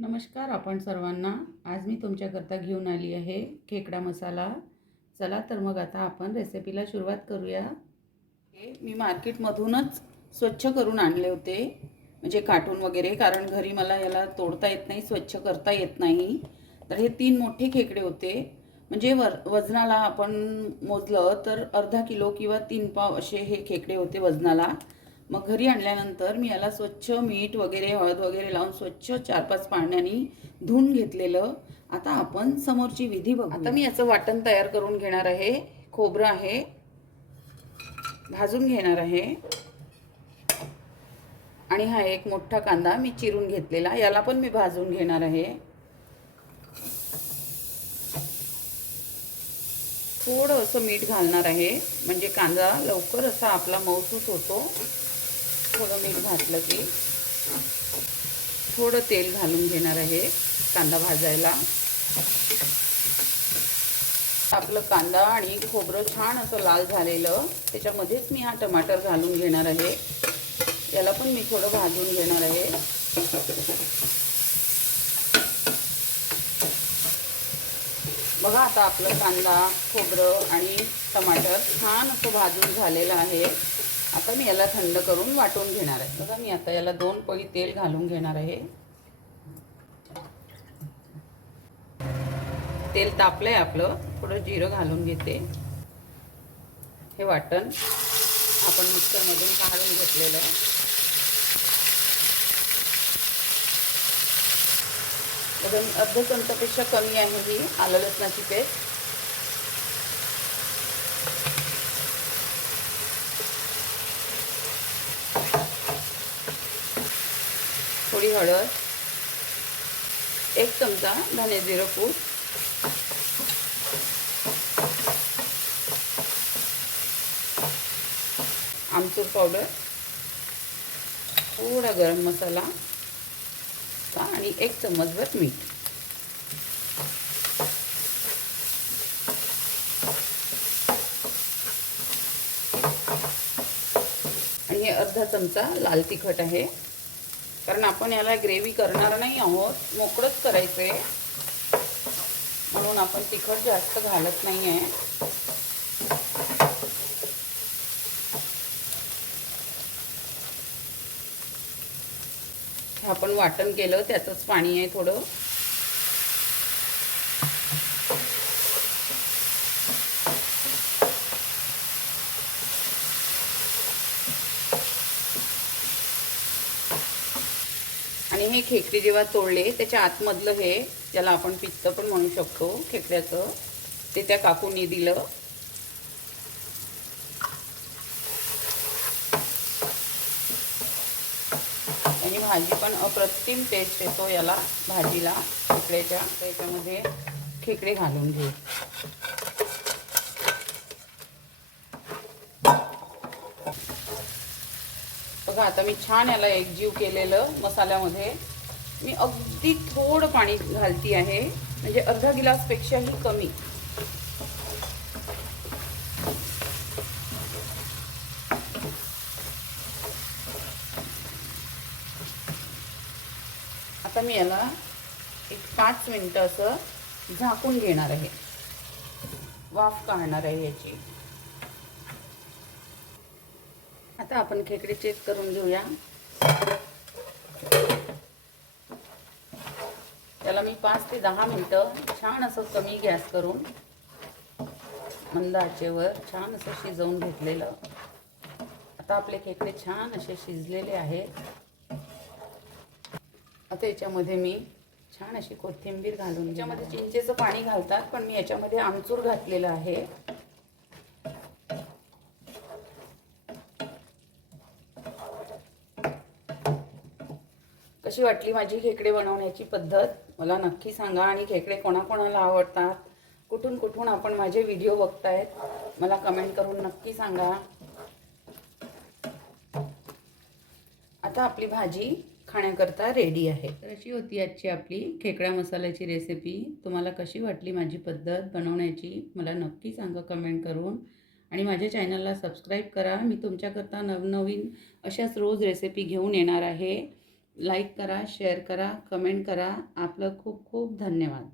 नमस्कार आपण सर्वांना. आज मी तुमच्याकरता घेऊन आली आहे खेकडा मसाला. चला तर मग आता आपण रेसिपीला सुरुवात करूया. हे मी मार्केटमधूनच स्वच्छ करून आणले होते, म्हणजे काटून वगैरे, कारण घरी मला याला तोडता येत नाही, स्वच्छ करता येत नाही. तर हे 3 मोठे खेकडे होते, म्हणजे वजनाला आपण मोजलं तर अर्धा किलो किंवा 3 पाव असे हे खेकडे होते वजनाला. मग घरी आणल्यानंतर मी याला स्वच्छ मीठ वगैरे हळद वगैरे लावून स्वच्छ 4-5 पाण्याने धुवून घेतलेलं. आता आपण समोरची विधी बघू. आता मी याचं वाटण तयार करून घेणार आहे. खोबरं आहे, भाजून घेणार आहे, आणि हा एक मोठा कांदा मी चिरून घेतलेला, याला पण मी भाजून घेणार आहे. थोडं असं मीठ घालणार आहे, म्हणजे कांदा लवकर असा आपला मऊसूत होतो. थोडं मीठ घातलं की. थोडं तेल घालून घेणार आहे कांदा भाजायला. आपलं कांदा आणि खोबरं छान असं लाल झालेलं, त्याच्यामध्येच मी हा टमाटर घालून घेणार आहे. याला पण मी थोडं भाजून घेणार आहे. बघा आता आपलं कांदा, खोबरं आणि टमाटर छान असं भाजून झालेलं आहे. आता मी याला थंड करून वाटून घेणार आहे. बघा मी आता याला 2 पळी तेल घालून घेणार आहे. तेल तापलंय आपलं, थोडं जिरं घालून घेते. हे वाटण आपण मिक्सरमधून काढून घेतलेलं आहे. बघा मी अर्धा चमचापेक्षा कमी आहे ही आलं लसणाची पेस्ट. थोडी हळद, 1 चमचा धने जिरं पूड, आमचूर पावडर, थोडा गरम मसाला आणि 1 चम्मचभर मीठ. आणि हे अर्धा चमचा लाल तिखट आहे, कारण आपण याला ग्रेव्ही करणार नाही आहोत, मोकळंच करायचं आहे, म्हणून आपण तिखट जास्त घालत नाही आहे. आपण वाटण केलं त्याचंच पाणी आहे थोडं. आणि हे खेकडे जेव्हा तोडले त्याच्या आतमधलं हे, ज्याला आपण पित्त पण म्हणू शकतो खेकड्याचं, ते त्या काकूंनी दिलं. आणि भाजी पण अप्रतिम टेस्ट येतो याला भाजीला खेकड्याच्या. त्याच्यामध्ये खेकडे घालून घेऊ. बघा आता मी छान याला एकजीव केलेलं मसाल्यामध्ये. मी अगदी थोडं पाणी घालती आहे, म्हणजे अर्धा गिलासपेक्षाही कमी. आता मी याला एक 5 मिनिटं असं झाकून घेणार आहे, वाफ काढणार आहे याची. आता आपण खेकडे चेक करून घेऊया. त्याला मी 5 ते 10 मिनिटं छान असं कमी गॅस करून मंद आचेवर छान असं शिजवून घेतलेलं. आता आपले खेकडे छान असे शिजलेले आहेत. आता याच्यामध्ये मी छान अशी कोथिंबीर घालून, याच्यामध्ये चिंचेचं पाणी घालतात, पण मी याच्यामध्ये आमचूर घातलेलं आहे. कशी वाटली माझी खेकडे बनवण्याची पद्धत मला नक्की सांगा. आणि खेकडे कोणाकोणाला आवडतात, कुठून कुठून आपण माझे व्हिडिओ बघतायत, मला कमेंट करून नक्की सांगा. आता आपली भाजी खाण्याकरता रेडी आहे. तर अशी होती आजची आपली खेकडा मसाल्याची रेसिपी. तुम्हाला कशी वाटली माझी पद्धत बनवण्याची मला नक्की सांगा कमेंट करून. आणि माझ्या चॅनलला सबस्क्राईब करा. मी तुमच्याकरता नवनवीन अशाच रोज रेसिपी घेऊन येणार आहे. लाईक करा, शेअर करा, कमेंट करा. आपलं खूप खूप धन्यवाद.